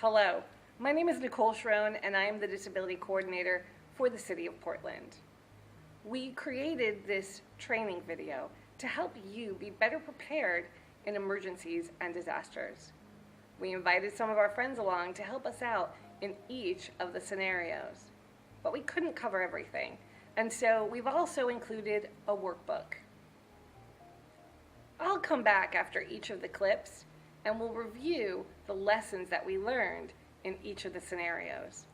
Hello, my name is Nicole Schroen and I am the Disability Coordinator for the City of Portland. We created this training video to help you be better prepared in emergencies and disasters. We invited some of our friends along to help us out in each of the scenarios, but we couldn't cover everything, and so we've also included a workbook. I'll come back after each of the clips and we'll review the lessons that we learned in each of the scenarios.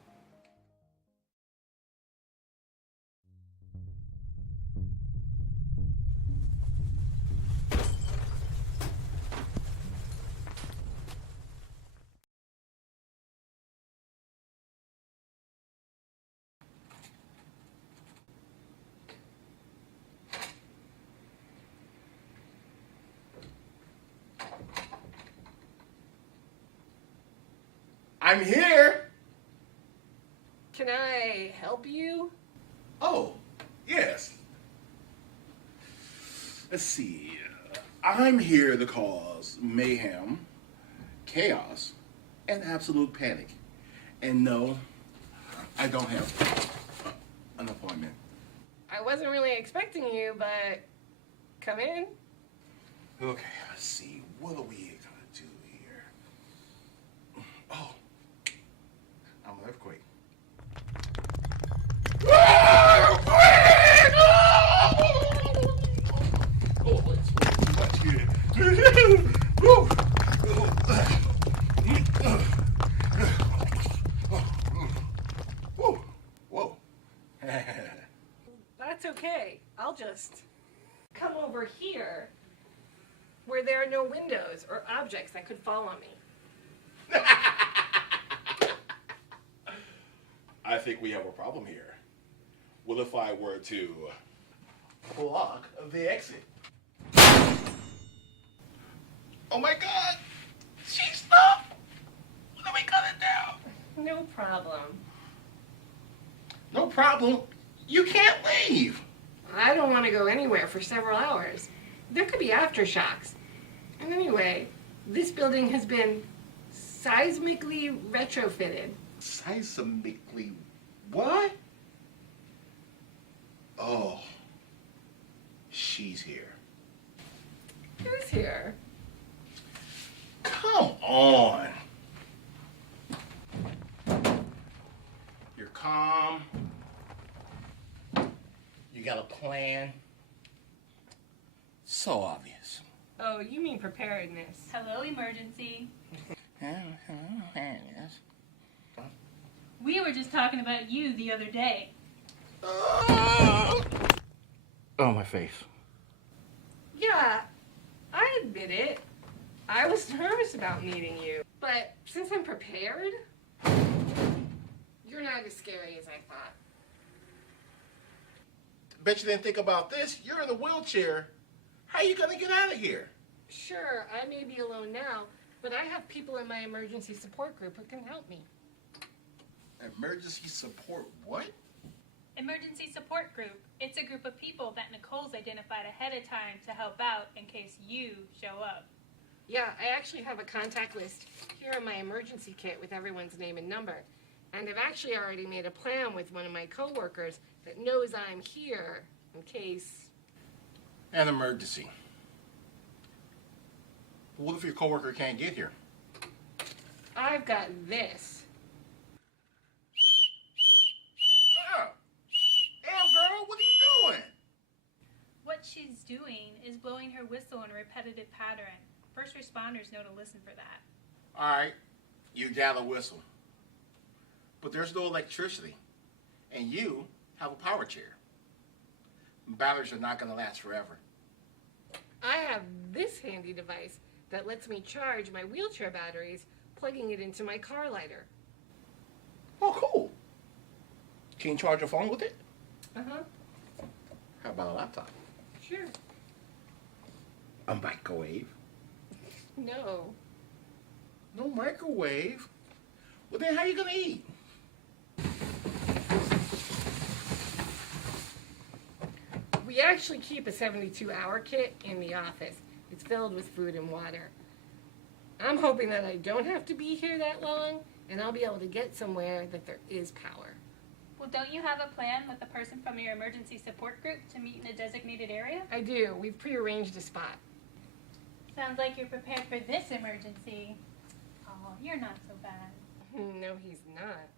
I'm here! Can I help you? Oh, yes. Let's see. I'm here to cause mayhem, chaos, and absolute panic. And no, I don't have an appointment. I wasn't really expecting you, but come in. Okay, let's see. What are we gonna do here? Oh, I'm an earthquake. Oh, it's too much here. Whoa. That's okay. I'll just come over here where there are no windows or objects that could fall on me. I think we have a problem here. What if I were to block the exit? Oh my God! She stopped! What are we gonna do? No problem. No problem. You can't leave. I don't want to go anywhere for several hours. There could be aftershocks. And anyway, this building has been seismically retrofitted. Seismically what? Oh, she's here. Who's here? Come on. You're calm. You got a plan. So obvious. Oh, you mean preparedness. Hello, emergency. Yes. We were just talking about you the other day. Oh, my face. Yeah, I admit it. I was nervous about meeting you. But since I'm prepared, you're not as scary as I thought. Bet you didn't think about this. You're in a wheelchair. How are you gonna get out of here? Sure, I may be alone now, but I have people in my emergency support group who can help me. Emergency support what? Emergency support group. It's a group of people that Nicole's identified ahead of time to help out in case you show up. Yeah, I actually have a contact list here in my emergency kit with everyone's name and number. And I've actually already made a plan with one of my coworkers that knows I'm here in case... An emergency. What if your coworker can't get here? I've got this. Damn, girl, what are you doing? What she's doing is blowing her whistle in a repetitive pattern. First responders know to listen for that. All right, you got a whistle. But there's no electricity. And you have a power chair. Batteries are not going to last forever. I have this handy device that lets me charge my wheelchair batteries, plugging it into my car lighter. Oh, cool. Can you charge your phone with it? Uh-huh. How about a laptop? Sure. A microwave? No. No microwave? Well, then how you going to eat? We actually keep a 72-hour kit in the office. It's filled with food and water. I'm hoping that I don't have to be here that long, and I'll be able to get somewhere that there is power. Well, don't you have a plan with the person from your emergency support group to meet in a designated area? I do. We've prearranged a spot. Sounds like you're prepared for this emergency. Oh, you're not so bad. No, he's not.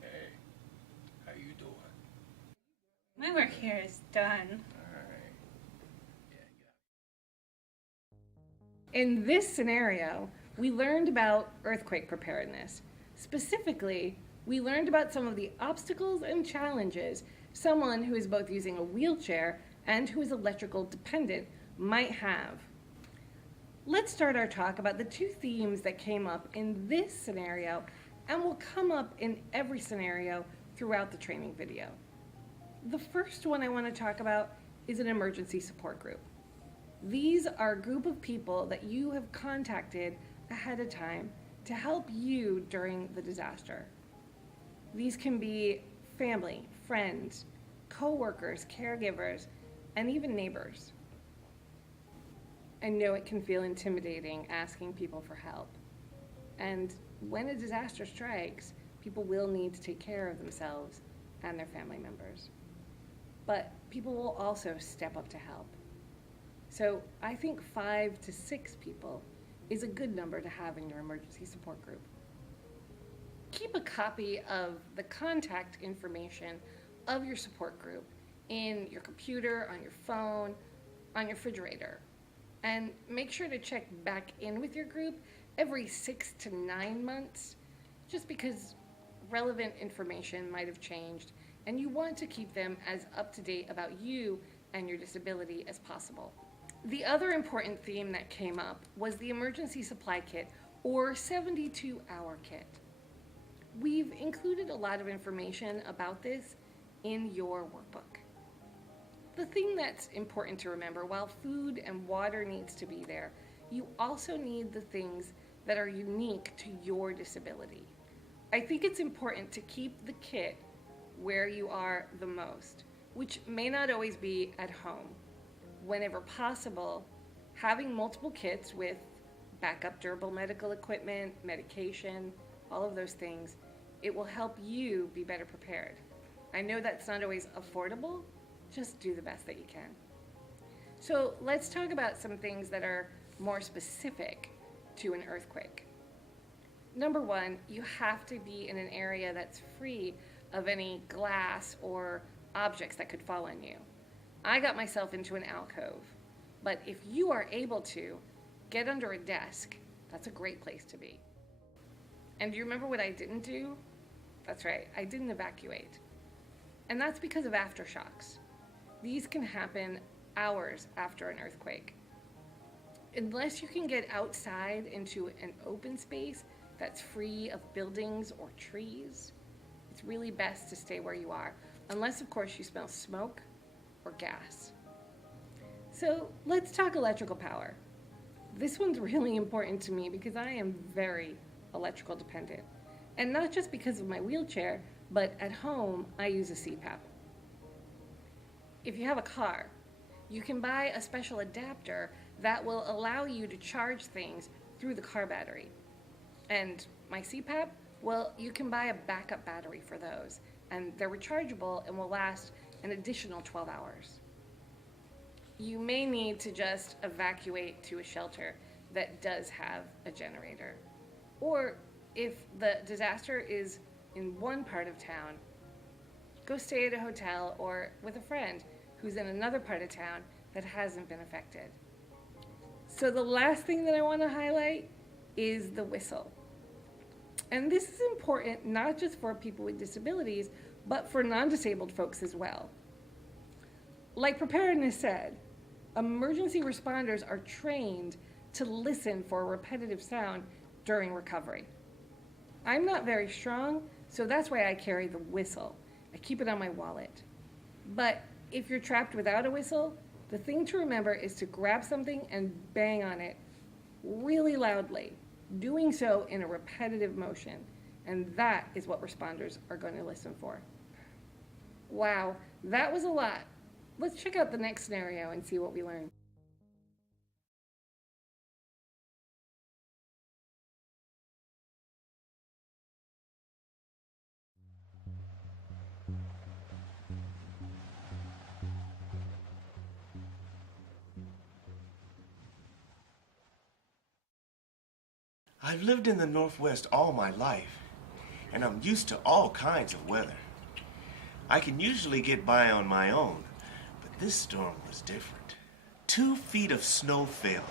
Hey, how you doing? My work here is done. Alright. Yeah, In this scenario, we learned about earthquake preparedness. Specifically, we learned about some of the obstacles and challenges someone who is both using a wheelchair and who is electrical dependent might have. Let's start our talk about the two themes that came up in this scenario and will come up in every scenario throughout the training video. The first one I want to talk about is an emergency support group. These are a group of people that you have contacted ahead of time to help you during the disaster. These can be family, friends, co-workers, caregivers, and even neighbors. I know it can feel intimidating asking people for help. And when a disaster strikes, people will need to take care of themselves and their family members. But people will also step up to help. So I think 5 to 6 people is a good number to have in your emergency support group. Keep a copy of the contact information of your support group in your computer, on your phone, on your refrigerator. And make sure to check back in with your group every 6 to 9 months, just because relevant information might have changed and you want to keep them as up to date about you and your disability as possible. The other important theme that came up was the emergency supply kit, or 72-hour kit. We've included a lot of information about this in your workbook. The thing that's important to remember, while food and water needs to be there, you also need the things that are unique to your disability. I think it's important to keep the kit where you are the most, which may not always be at home. Whenever possible, having multiple kits with backup durable medical equipment, medication, all of those things, it will help you be better prepared. I know that's not always affordable, just do the best that you can. So let's talk about some things that are more specific to an earthquake. Number one, you have to be in an area that's free of any glass or objects that could fall on you. I got myself into an alcove, but if you are able to, get under a desk. That's a great place to be. And do you remember what I didn't do? That's right, I didn't evacuate. And that's because of aftershocks. These can happen hours after an earthquake. Unless you can get outside into an open space that's free of buildings or trees, it's really best to stay where you are, unless of course you smell smoke or gas. So let's talk electrical power. This one's really important to me because I am very electrical dependent. And not just because of my wheelchair, but at home I use a CPAP. If you have a car, you can buy a special adapter that will allow you to charge things through the car battery. And my CPAP, well, you can buy a backup battery for those, and they're rechargeable and will last an additional 12 hours. You may need to just evacuate to a shelter that does have a generator. Or if the disaster is in one part of town, go stay at a hotel or with a friend who's in another part of town that hasn't been affected. So the last thing that I want to highlight is the whistle. And this is important not just for people with disabilities, but for non-disabled folks as well. Like Preparedness said, emergency responders are trained to listen for a repetitive sound during recovery. I'm not very strong, so that's why I carry the whistle. I keep it on my wallet. But if you're trapped without a whistle, the thing to remember is to grab something and bang on it really loudly, doing so in a repetitive motion. And that is what responders are going to listen for. Wow, that was a lot. Let's check out the next scenario and see what we learned. I've lived in the Northwest all my life, and I'm used to all kinds of weather. I can usually get by on my own, but this storm was different. 2 feet of snow fell,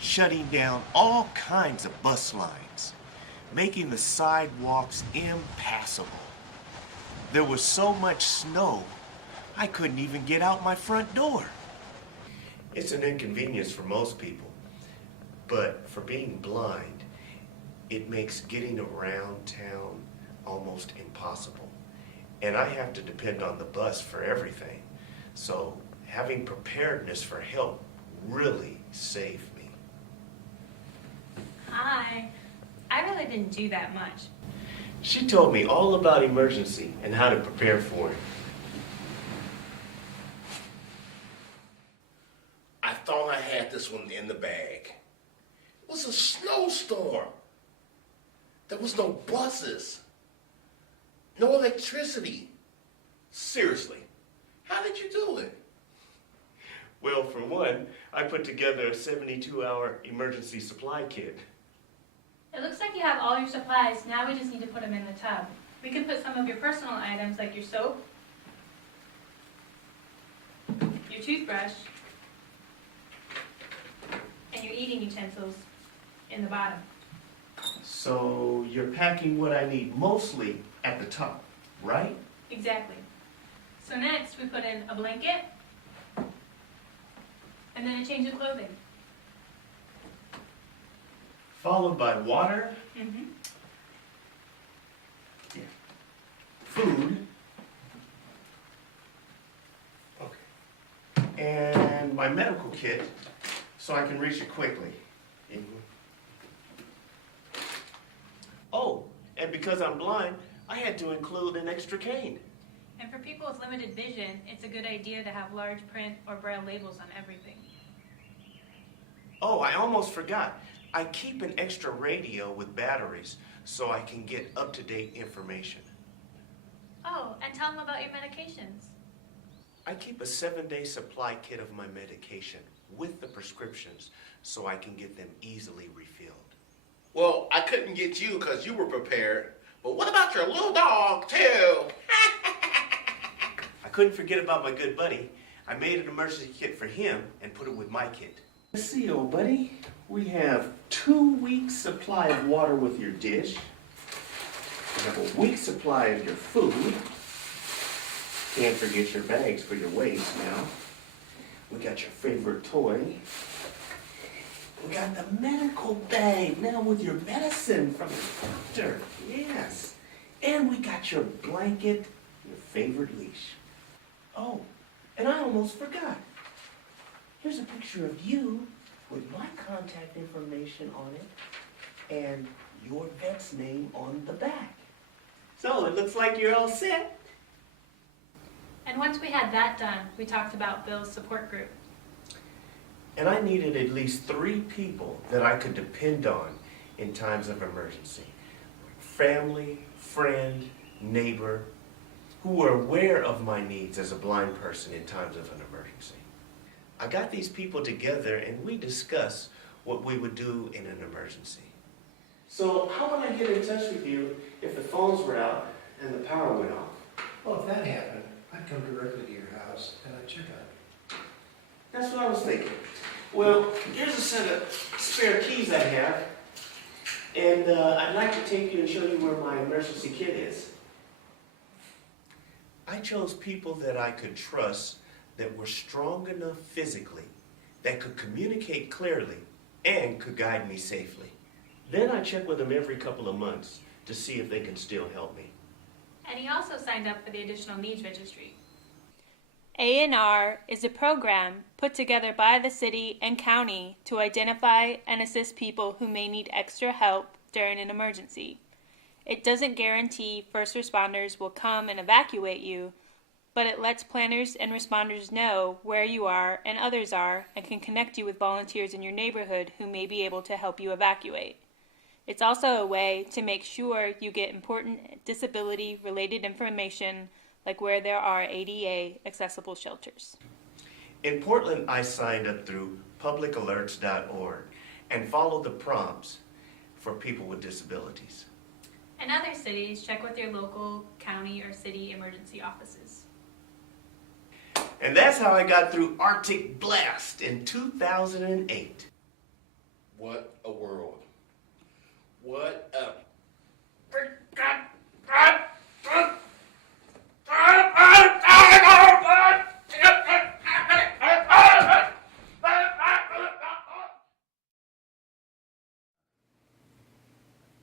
shutting down all kinds of bus lines, making the sidewalks impassable. There was so much snow, I couldn't even get out my front door. It's an inconvenience for most people, but for being blind, it makes getting around town almost impossible. And I have to depend on the bus for everything. So having preparedness for help really saved me. Hi. I really didn't do that much. She told me all about emergency and how to prepare for it. I thought I had this one in the bag. It was a snowstorm. There was no buses, no electricity. Seriously, how did you do it? Well, for one, I put together a 72-hour emergency supply kit. It looks like you have all your supplies. Now we just need to put them in the tub. We can put some of your personal items like your soap, your toothbrush, and your eating utensils in the bottom. So you're packing what I need mostly at the top, right? Exactly. So next we put in a blanket and then a change of clothing. Followed by water, Mm-hmm. food, okay, and my medical kit so I can reach it quickly. Oh, and because I'm blind, I had to include an extra cane. And for people with limited vision, it's a good idea to have large print or braille labels on everything. Oh, I almost forgot. I keep an extra radio with batteries so I can get up-to-date information. Oh, and tell them about your medications. I keep a 7-day supply kit of my medication with the prescriptions so I can get them easily refilled. Well, I couldn't get you because you were prepared. But what about your little dog, too? I couldn't forget about my good buddy. I made an emergency kit for him and put it with my kit. Let's see, old buddy. We have 2 weeks supply of water with your dish. We have a week's supply of your food. Can't forget your bags for your waste now. We got your favorite toy. We got the medical bag now with your medicine from the doctor. Yes. And we got your blanket, your favorite leash. Oh, and I almost forgot. Here's a picture of you with my contact information on it and your vet's name on the back. So it looks like you're all set. And once we had that done, we talked about Bill's support group. And I needed at least 3 people that I could depend on in times of emergency. Family, friend, neighbor, who were aware of my needs as a blind person in times of an emergency. I got these people together and we discussed what we would do in an emergency. So how would I get in touch with you if the phones were out and the power went off? Well, if that happened, I'd come directly to your house and I'd check on you. That's what I was thinking. Well, here's a set of spare keys I have, and I'd like to take you and show you where my emergency kit is. I chose people that I could trust, that were strong enough physically, that could communicate clearly, and could guide me safely. Then I check with them every couple of months to see if they can still help me. And he also signed up for the Additional Needs Registry. A&R is a program put together by the city and county to identify and assist people who may need extra help during an emergency. It doesn't guarantee first responders will come and evacuate you, but it lets planners and responders know where you are and others are and can connect you with volunteers in your neighborhood who may be able to help you evacuate. It's also a way to make sure you get important disability-related information like where there are ADA accessible shelters. In Portland, I signed up through publicalerts.org and followed the prompts for people with disabilities. In other cities, check with your local county or city emergency offices. And that's how I got through Arctic Blast in 2008. What a world. What a...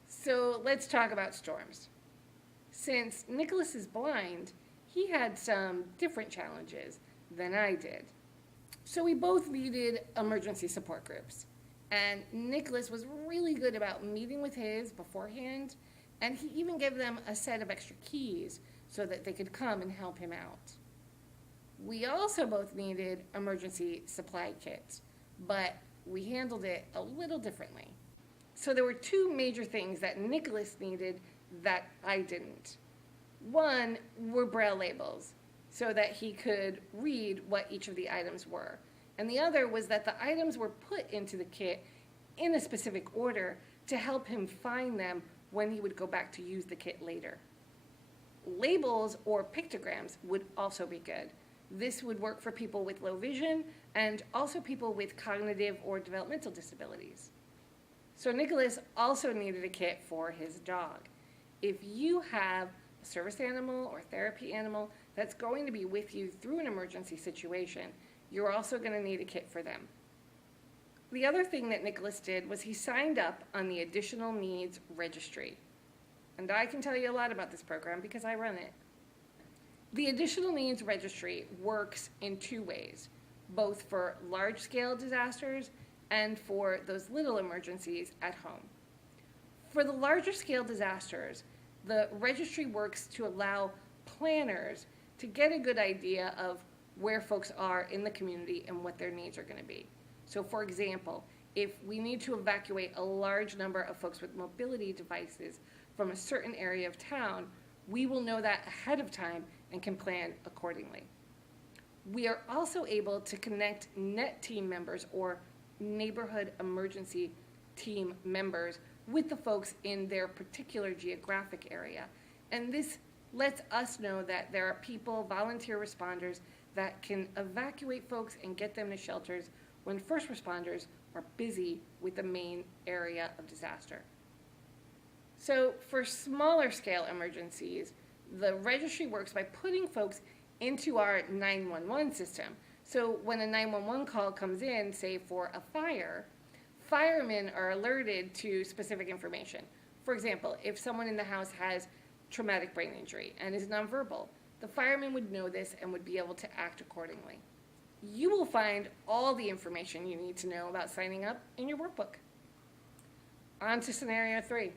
So let's talk about storms. Since Nicholas is blind, he had some different challenges than I did. So we both needed emergency support groups. And Nicholas was really good about meeting with his beforehand, and he even gave them a set of extra keys so that they could come and help him out. We also both needed emergency supply kits, but we handled it a little differently. So there were two major things that Nicholas needed that I didn't. One were braille labels, so that he could read what each of the items were. And the other was that the items were put into the kit in a specific order to help him find them when he would go back to use the kit later. Labels or pictograms would also be good. This would work for people with low vision and also people with cognitive or developmental disabilities. So Nicholas also needed a kit for his dog. If you have a service animal or therapy animal that's going to be with you through an emergency situation, you're also going to need a kit for them. The other thing that Nicholas did was he signed up on the Additional Needs Registry. And I can tell you a lot about this program because I run it. The Additional Needs Registry works in two ways, both for large-scale disasters and for those little emergencies at home. For the larger scale disasters, the registry works to allow planners to get a good idea of where folks are in the community and what their needs are going to be. So for example, if we need to evacuate a large number of folks with mobility devices from a certain area of town, we will know that ahead of time and can plan accordingly. We are also able to connect NET team members or neighborhood emergency team members with the folks in their particular geographic area. And this lets us know that there are people, volunteer responders, that can evacuate folks and get them to shelters when first responders are busy with the main area of disaster. So for smaller scale emergencies, the registry works by putting folks into our 911 system. So when a 911 call comes in, say for a fire, firemen are alerted to specific information. For example, if someone in the house has traumatic brain injury and is nonverbal, the fireman would know this and would be able to act accordingly. You will find all the information you need to know about signing up in your workbook. On to scenario 3.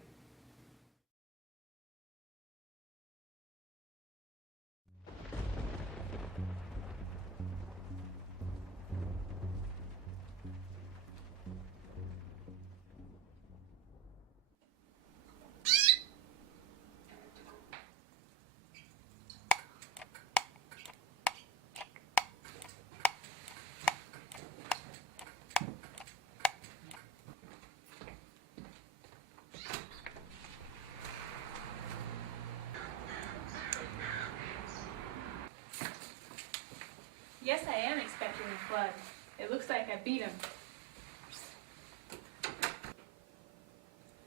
Yes, I am expecting a flood. It looks like I beat him.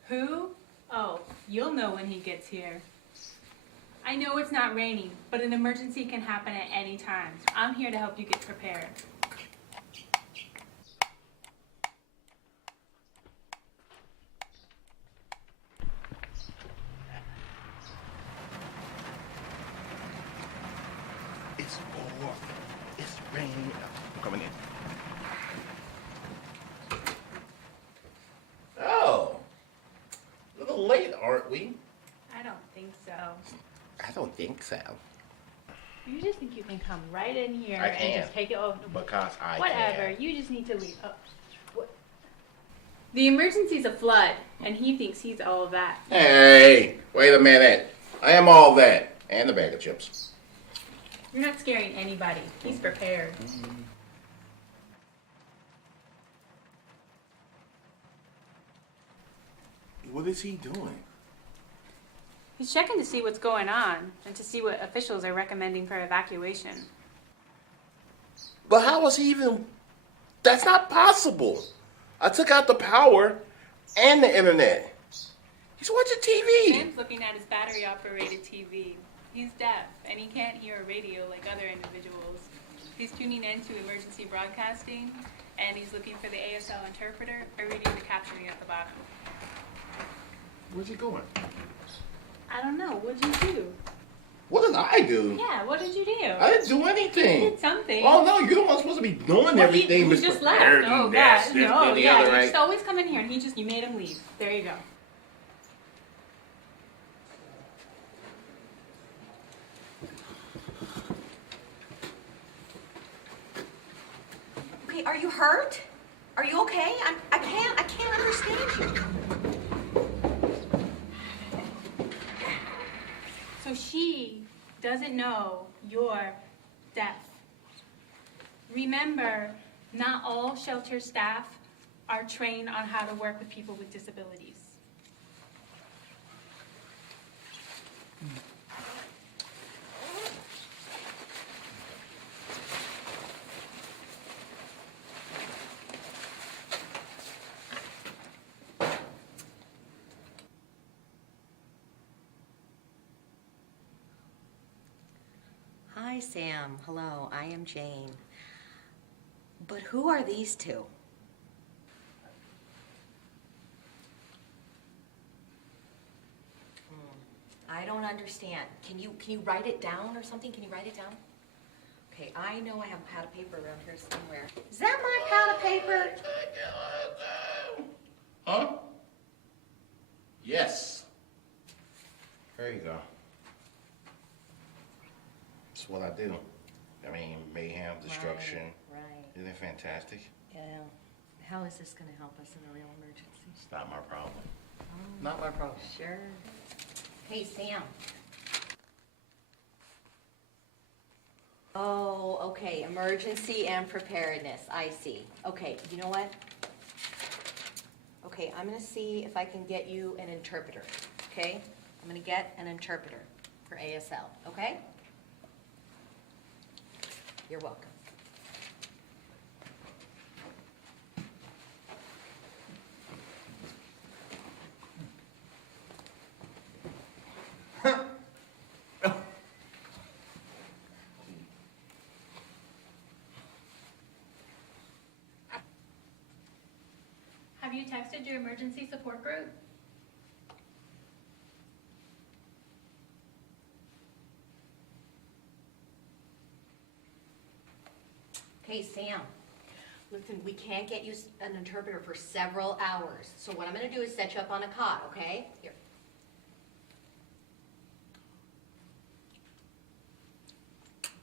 Who? Oh, you'll know when he gets here. I know it's not raining, but an emergency can happen at any time. I'm here to help you get prepared. It's warm. It's raining. I'm coming in. Oh, a little late, aren't we? I don't think so. I don't think so. You just think you can come right in here I and can. just take it over. Because I Whatever, can. you just need to leave. Oh. What? The emergency's a flood, and he thinks he's all of that. Hey, wait a minute. I am all that. And a bag of chips. You're not scaring anybody. He's prepared. What is he doing? He's checking to see what's going on and to see what officials are recommending for evacuation. But how was he even... That's not possible. I took out the power and the internet. He's watching TV. Sam's looking at his battery-operated TV. He's deaf, and he can't hear a radio like other individuals. He's tuning in to emergency broadcasting, and he's looking for the ASL interpreter or reading the captioning at the bottom. Where's he going? I don't know. What did you do? What did I do? Yeah, what did you do? I didn't do anything. You did something. Oh, no, you're the one supposed to be doing Well, everything. He Mr. just left. Preparedness, Oh, God. this, No, that, the yeah, other, you right? just always come in here, and you made him leave. There you go. Okay, are you hurt? Are you okay? I can't understand you. So she doesn't know you're deaf. Remember, not all shelter staff are trained on how to work with people with disabilities. Hi, Sam. Hello, I am Jane. But who are these two? I don't understand. Can you write it down or something? Can you write it down? Okay, I know I have a pad of paper around here somewhere. Is that my pad of paper? Huh? Yes. There you go. That's what I do. I mean, mayhem, destruction. Right. Isn't it fantastic? Yeah. How is this going to help us in a real emergency? It's not my problem. Not my problem. Sure. Hey, Sam. Oh, okay, emergency and preparedness, I see. Okay, you know what? Okay, I'm gonna see if I can get you an interpreter, okay? I'm gonna get an interpreter for ASL, okay? You're welcome. Have you texted your emergency support group? Hey, Sam, listen, we can't get you an interpreter for several hours. So what I'm gonna do is set you up on a cot, okay? Here.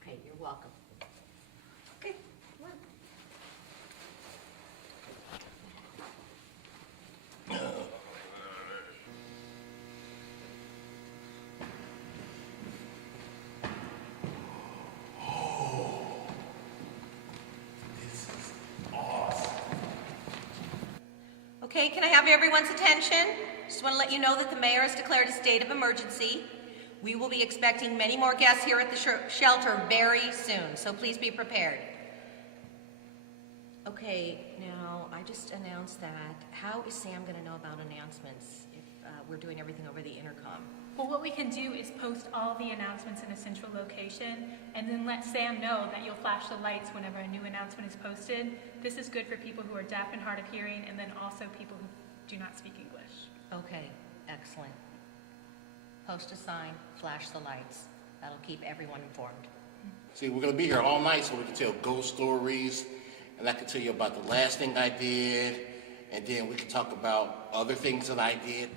Okay, you're welcome. Okay, come on. Okay, can I have everyone's attention? Just want to let you know that the mayor has declared a state of emergency. We will be expecting many more guests here at the shelter very soon, so please be prepared. Okay, now, I just announced that. How is Sam going to know about announcements if we're doing everything over the intercom? Well, what we can do is post all the announcements in a central location and then let Sam know that you'll flash the lights whenever a new announcement is posted. This is good for people who are deaf and hard of hearing and then also people who do not speak English. Okay, excellent. Post a sign, flash the lights. That'll keep everyone informed. See, we're going to be here all night so we can tell ghost stories, and I can tell you about the last thing I did, and then we can talk about other things that I did.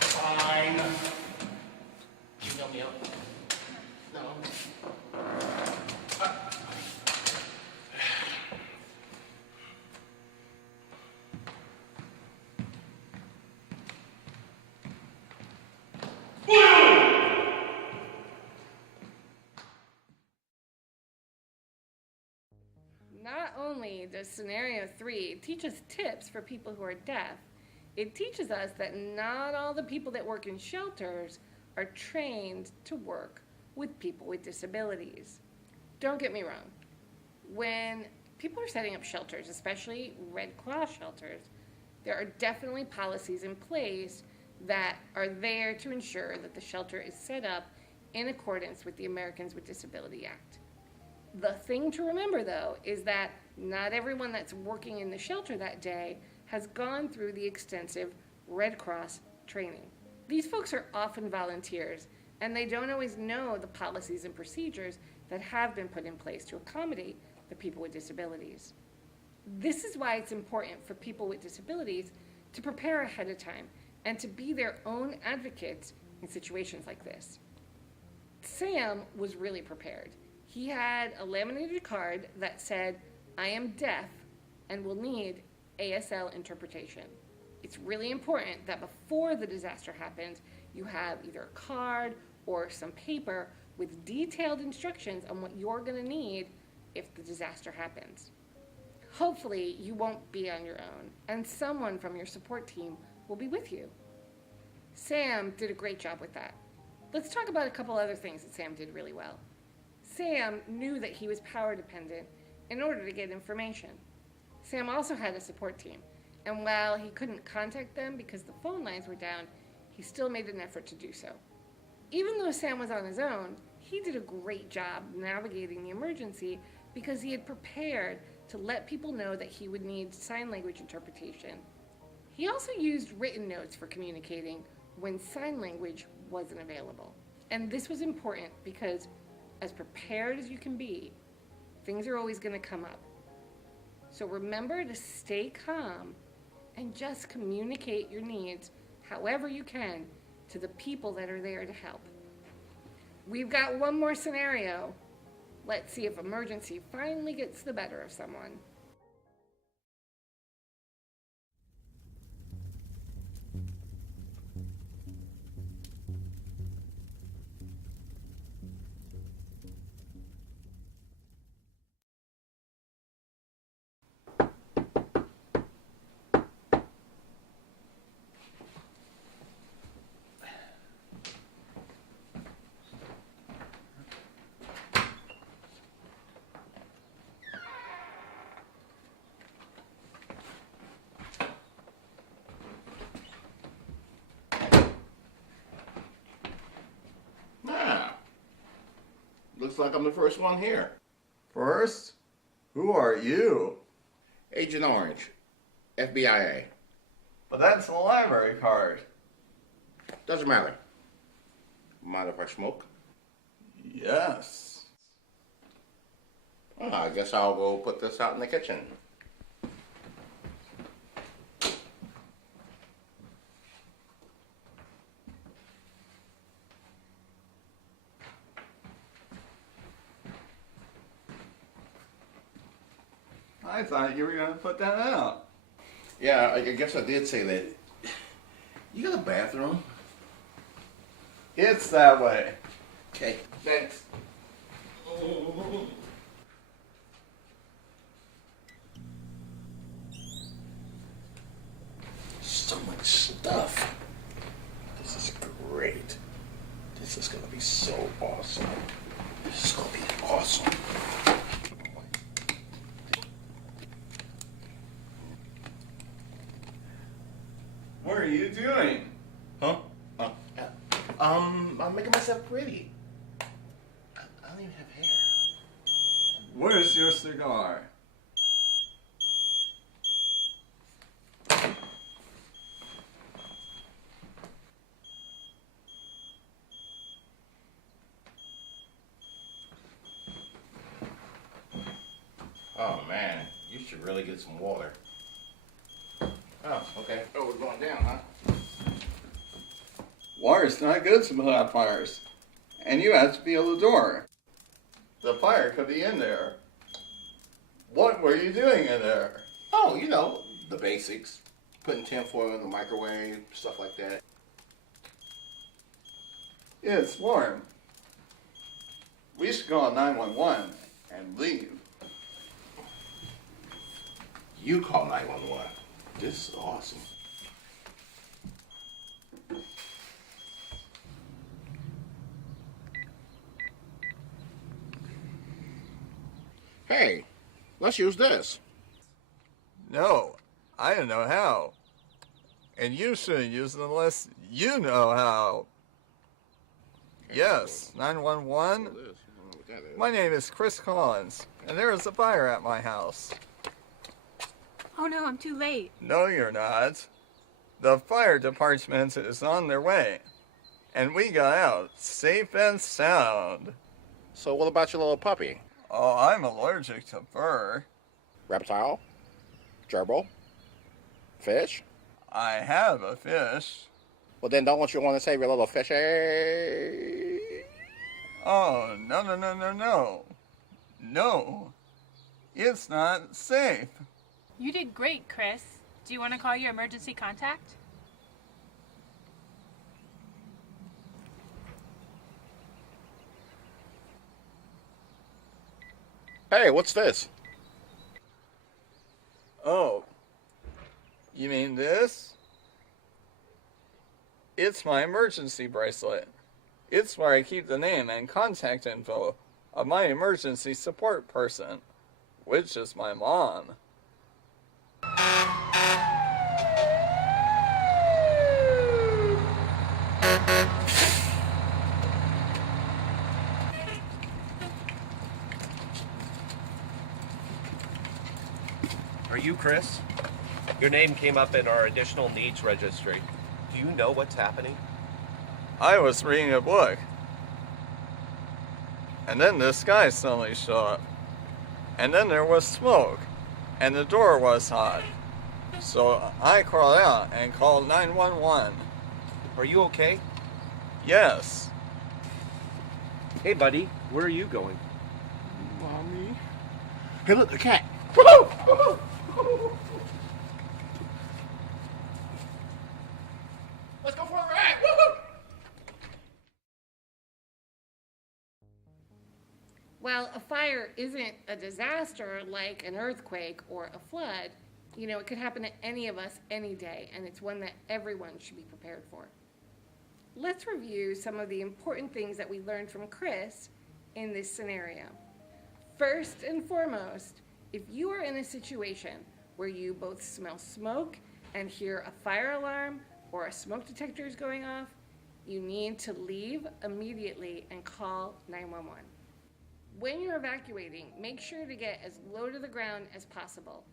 Fine. You know me up? No. Not only does scenario 3 teach us tips for people who are deaf, it teaches us that not all the people that work in shelters are trained to work with people with disabilities. Don't get me wrong. When people are setting up shelters, especially Red Cross shelters, there are definitely policies in place that are there to ensure that the shelter is set up in accordance with the Americans with Disability Act. The thing to remember, though, is that not everyone that's working in the shelter that day has gone through the extensive Red Cross training. These folks are often volunteers, and they don't always know the policies and procedures that have been put in place to accommodate the people with disabilities. This is why it's important for people with disabilities to prepare ahead of time and to be their own advocates in situations like this. Sam was really prepared. He had a laminated card that said, "I am deaf and will need ASL interpretation." It's really important that before the disaster happens, you have either a card or some paper with detailed instructions on what you're going to need if the disaster happens. Hopefully, you won't be on your own, and someone from your support team will be with you. Sam did a great job with that. Let's talk about a couple other things that Sam did really well. Sam knew that he was power dependent in order to get information. Sam also had a support team, and while he couldn't contact them because the phone lines were down, he still made an effort to do so. Even though Sam was on his own, he did a great job navigating the emergency because he had prepared to let people know that he would need sign language interpretation. He also used written notes for communicating when sign language wasn't available. And this was important because as prepared as you can be, things are always going to come up. So remember to stay calm and just communicate your needs however you can to the people that are there to help. We've got one more scenario. Let's see if emergency finally gets the better of someone. Looks like I'm the first one here. First? Who are you? Agent Orange, FBIA. But that's the library card. Doesn't matter. Mind if I smoke? Yes. Well, I guess I'll go put this out in the kitchen. I thought you were going to put that out. Yeah, I guess I did say that. You got a bathroom? It's that way. Okay, thanks. So much stuff. This is great. This is gonna be so awesome. This is gonna be awesome. What are you doing? Huh? I'm making myself pretty. I don't even have hair. Where's your cigar? Oh man, you should really get some water. Oh, okay. Oh, we're going down, huh? Water's not good to put out fires. And you have to feel the door. The fire could be in there. What were you doing in there? Oh, you know, the basics. Putting tinfoil in the microwave, stuff like that. It's warm. We should call 911 and leave. You call 911. This is awesome. Hey, let's use this. No, I don't know how. And you shouldn't use it unless you know how. Yes, 911. My name is Chris Collins, and there is a fire at my house. Oh no, I'm too late. No, you're not. The fire department is on their way, and we got out safe and sound. So what about your little puppy? Oh, I'm allergic to fur. Reptile? Gerbil? Fish? I have a fish. Well, then don't you want to save your little fishy? Oh, no, no, no, no, no. No, it's not safe. You did great, Chris. Do you want to call your emergency contact? Hey, what's this? Oh, you mean this? It's my emergency bracelet. It's where I keep the name and contact info of my emergency support person, which is my mom. Are you Chris? Your name came up in our additional needs registry. Do you know what's happening? I was reading a book. And then this guy suddenly showed up. And then there was smoke. And the door was hot. So I crawled out and called 911. Are you okay? Yes. Hey, buddy, where are you going? Mommy. Hey, look, a cat. Woohoo! Woohoo! Let's go for a ride. Woohoo! While a fire isn't a disaster like an earthquake or a flood, it could happen to any of us any day, and it's one that everyone should be prepared for. Let's review some of the important things that we learned from Chris in this scenario. First and foremost, if you are in a situation where you both smell smoke and hear a fire alarm or a smoke detector is going off, you need to leave immediately and call 911. When you're evacuating, make sure to get as low to the ground as possible,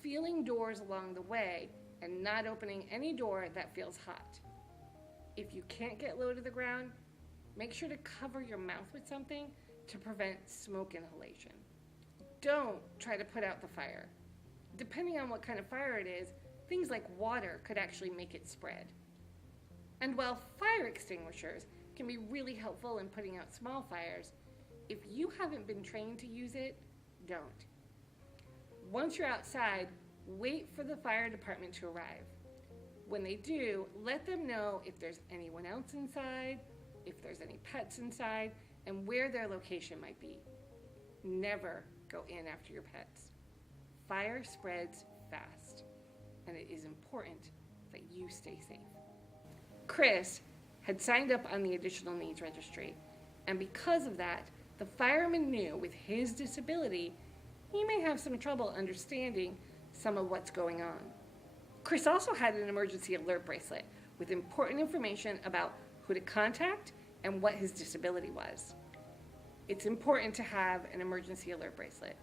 feeling doors along the way and not opening any door that feels hot. If you can't get low to the ground, make sure to cover your mouth with something to prevent smoke inhalation. Don't try to put out the fire. Depending on what kind of fire it is, things like water could actually make it spread. And while fire extinguishers can be really helpful in putting out small fires, if you haven't been trained to use it, don't. Once you're outside, wait for the fire department to arrive. When they do, let them know if there's anyone else inside, if there's any pets inside, and where their location might be. Never go in after your pets. Fire spreads fast, and it is important that you stay safe. Chris had signed up on the additional needs registry, and because of that, the fireman knew with his disability, he may have some trouble understanding some of what's going on. Chris also had an emergency alert bracelet with important information about who to contact and what his disability was. It's important to have an emergency alert bracelet,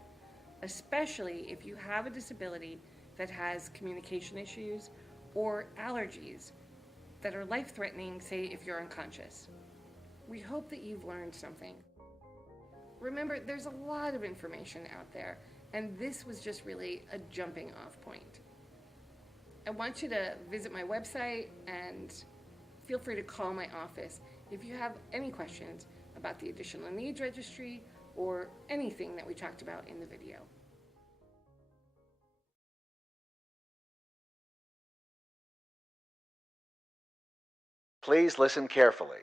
especially if you have a disability that has communication issues or allergies that are life-threatening, say if you're unconscious. We hope that you've learned something. Remember, there's a lot of information out there, and this was just really a jumping off point. I want you to visit my website and feel free to call my office if you have any questions about the additional needs registry or anything that we talked about in the video. Please listen carefully.